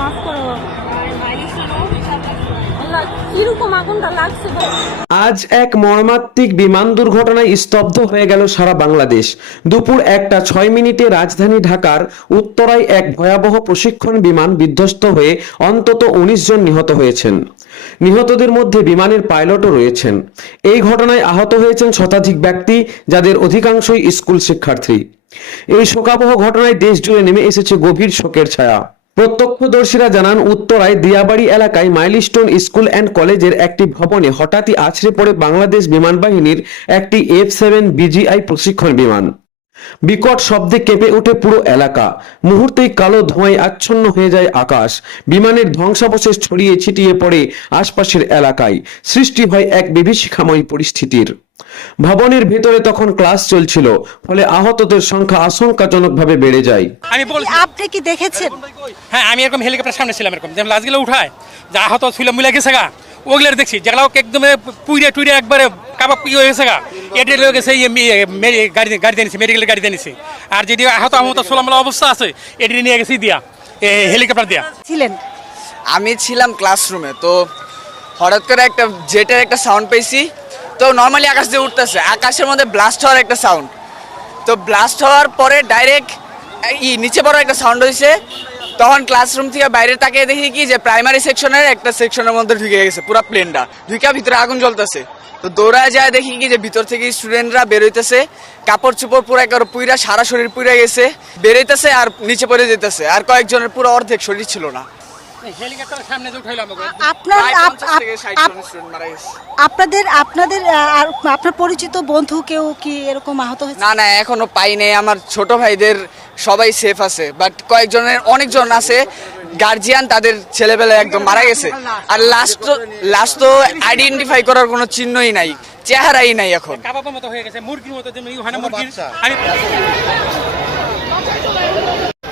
মাফ করো। আজ এক মর্মান্তিক বিমান দুর্ঘটনায় স্তব্ধ হয়ে গেল সারা বাংলাদেশ। দুপুর একটা ছয় মিনিটে রাজধানী ঢাকার উত্তরায় এক ভয়াবহ প্রশিক্ষণ বিমান বিধ্বস্ত হয়ে অন্তত উনিশ জন নিহত হয়েছেন। নিহতদের মধ্যে বিমানের পাইলটও রয়েছেন। এই ঘটনায় আহত হয়েছেন শতাধিক ব্যক্তি, যাদের অধিকাংশই স্কুল শিক্ষার্থী। এই শোকাবহ ঘটনায় দেশ জুড়ে নেমে এসেছে গভীর শোকের ছায়া। প্রত্যক্ষদর্শীরা জানান, উত্তরায় দিয়াবাড়ি এলাকায় মাইলস্টোন স্কুল অ্যান্ড কলেজের একটি ভবনে হঠাৎই আছড়ে পড়ে বাংলাদেশ বিমান বাহিনীর একটি এফ সেভেন বিজিআই প্রশিক্ষণ বিমান। বিকট শব্দে কেঁপে ওঠে পুরো এলাকা। মুহূর্তেই কালো ধোঁয়ায় আচ্ছন্ন হয়ে যায় আকাশ। বিমানের ধ্বংসাবশেষ ছড়িয়ে ছিটিয়ে পড়ে আশপাশের এলাকায়। সৃষ্টি হয় এক বিভীষিকাময় পরিস্থিতির। ভবনের ভেতরে তখন ক্লাস চলছিল ফলে আহতদের সংখ্যা আশঙ্কাজনকভাবে বেড়ে যায়। আমি বলছি আপনি কি দেখেছেন? হ্যাঁ আমি এরকম হেলিকপ্টার সামনে ছিলাম এরকম। যেমন লাশগুলো উঠায় যা আহত ছিল মিলে গেছে গা। ওগুলো দেখছি যেগুলো একদম পুইরে টুইরে একবারে কাবাব ইয়ে হয়ে গেছে গা। এটা লয়ে গেছে গাড়ি গাড়ি নিছে মেডিকেল গাড়ি নিছে। আর যদি আহত আহত সোলামলা অবস্থা আছে এটি নিয়ে গেছি দিয়া এ, হেলিকপ্টার দিয়া। ছিলেন? আমি ছিলাম ক্লাসরুমে তো হঠাৎ করে একটা জেটের একটা সাউন্ড পেয়েছি। তো নর্মালি আকাশ দিয়ে উঠতেছে। আকাশের মধ্যে ব্লাস্ট হওয়ার একটা সাউন্ড তো ব্লাস্ট হওয়ার পরে ডাইরেক্ট ই নিচে বড় একটা সাউন্ড হয়েছে তখন ক্লাসরুম থেকে বাইরে তাকিয়ে দেখি কি যে প্রাইমারি সেকশনের একটা সেকশনের মধ্যে ঢুকে গেছে, পুরো প্লেনটা ঢুকে ভিতরে আগুন জ্বলতেছে। তো দৌড়ায় যায় দেখি কি যে ভিতর থেকে স্টুডেন্টরা বেরোইতেছে কাপড় চোপড় পুরো একবার পুইরা, সারা শরীর পুইরা গেছে। বেরোইতেছে আর নিচে পড়ে যেতেছে। আর কয়েকজনের পুরো অর্ধেক শরীর ছিল না। হেলিকপ্টারের সামনে যে উঠাইলাম আপনার প্রায় আপ- 50 আপ- থেকে 60 আপ- জন student মারা গেছে। আপনাদের আপনাদের আর আপনার পরিচিত বন্ধু কেউ কি এরকম আহত হয়েছে? না না এখনও পাই নাই। আমার ছোট ভাইদের সবাই সেফ আছে। বাট কয়েকজনের অনেকজন আছে। গার্জিয়ান তাদের ছেলেবেলা একদম মারা গেছে। আর লাস্ট লাস্ট তো আইডেন্টিফাই করার কোনো চিহ্নই নাই। চেহারাই নাই এখন। মতো হয়ে গেছে। মুরগির মতো আমি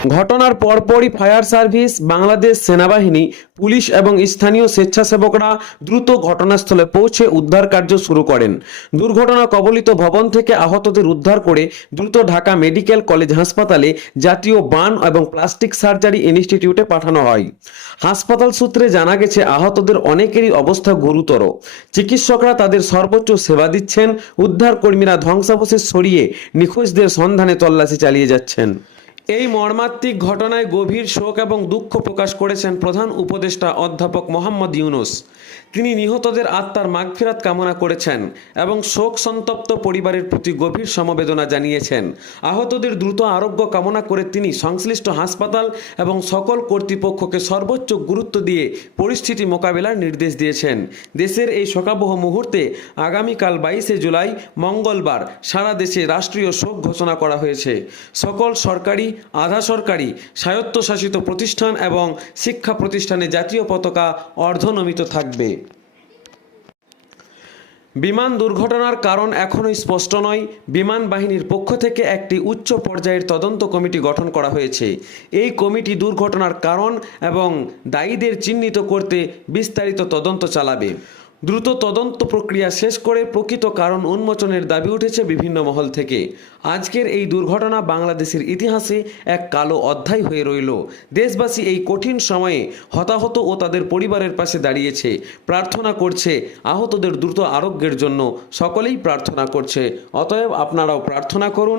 ঘটনার পরপরই ফায়ার সার্ভিস, বাংলাদেশ সেনাবাহিনী, পুলিশ এবং স্থানীয় স্বেচ্ছাসেবকরা দ্রুত ঘটনাস্থলে পৌঁছে উদ্ধার কার্য শুরু করেন। দুর্ঘটনা কবলিত ভবন থেকে আহতদের উদ্ধার করে দ্রুত ঢাকা মেডিকেল কলেজ হাসপাতালে জাতীয় বান এবং প্লাস্টিক সার্জারি ইনস্টিটিউটে পাঠানো হয়। হাসপাতাল সূত্রে জানা গেছে, আহতদের অনেকেরই অবস্থা গুরুতর। চিকিৎসকরা তাদের সর্বোচ্চ সেবা দিচ্ছেন উদ্ধার কর্মীরা ধ্বংসাবশেষ সরিয়ে নিখোঁজদের সন্ধানে তল্লাশি চালিয়ে যাচ্ছেন। এই মর্মান্তিক ঘটনায় গভীর শোক এবং দুঃখ প্রকাশ করেছেন প্রধান উপদেষ্টা অধ্যাপক মোহাম্মদ ইউনুস। তিনি নিহতদের আত্মার মাগফিরাত কামনা করেছেন এবং শোক সন্তপ্ত পরিবারের প্রতি গভীর সমবেদনা জানিয়েছেন। আহতদের দ্রুত আরোগ্য কামনা করে তিনি সংশ্লিষ্ট হাসপাতাল এবং সকল কর্তৃপক্ষকে সর্বোচ্চ গুরুত্ব দিয়ে পরিস্থিতি মোকাবেলার নির্দেশ দিয়েছেন। দেশের এই শোকাবহ মুহূর্তে আগামীকাল বাইশে জুলাই মঙ্গলবার সারা দেশে রাষ্ট্রীয় শোক ঘোষণা করা হয়েছে। সকল সরকারি আধা সরকারি স্বায়ত্তশাসিত প্রতিষ্ঠান এবং শিক্ষা প্রতিষ্ঠানে জাতীয় পতাকা অর্ধনমিত থাকবে। বিমান দুর্ঘটনার কারণ এখনই স্পষ্ট নয়। বিমান বাহিনীর পক্ষ থেকে একটি উচ্চ পর্যায়ের তদন্ত কমিটি গঠন করা হয়েছে। এই কমিটি দুর্ঘটনার কারণ এবং দায়ীদের চিহ্নিত করতে বিস্তারিত তদন্ত চালাবে। দ্রুত তদন্ত প্রক্রিয়া শেষ করে প্রকৃত কারণ উন্মোচনের দাবি উঠেছে বিভিন্ন মহল থেকে। আজকের এই দুর্ঘটনা বাংলাদেশের ইতিহাসে এক কালো অধ্যায় হয়ে রইল। দেশবাসী এই কঠিন সময়ে হতাহত ও তাদের পরিবারের পাশে দাঁড়িয়েছে। প্রার্থনা করছে আহতদের দ্রুত আরোগ্যের জন্য। সকলেই প্রার্থনা করছে। অতএব আপনারাও প্রার্থনা করুন।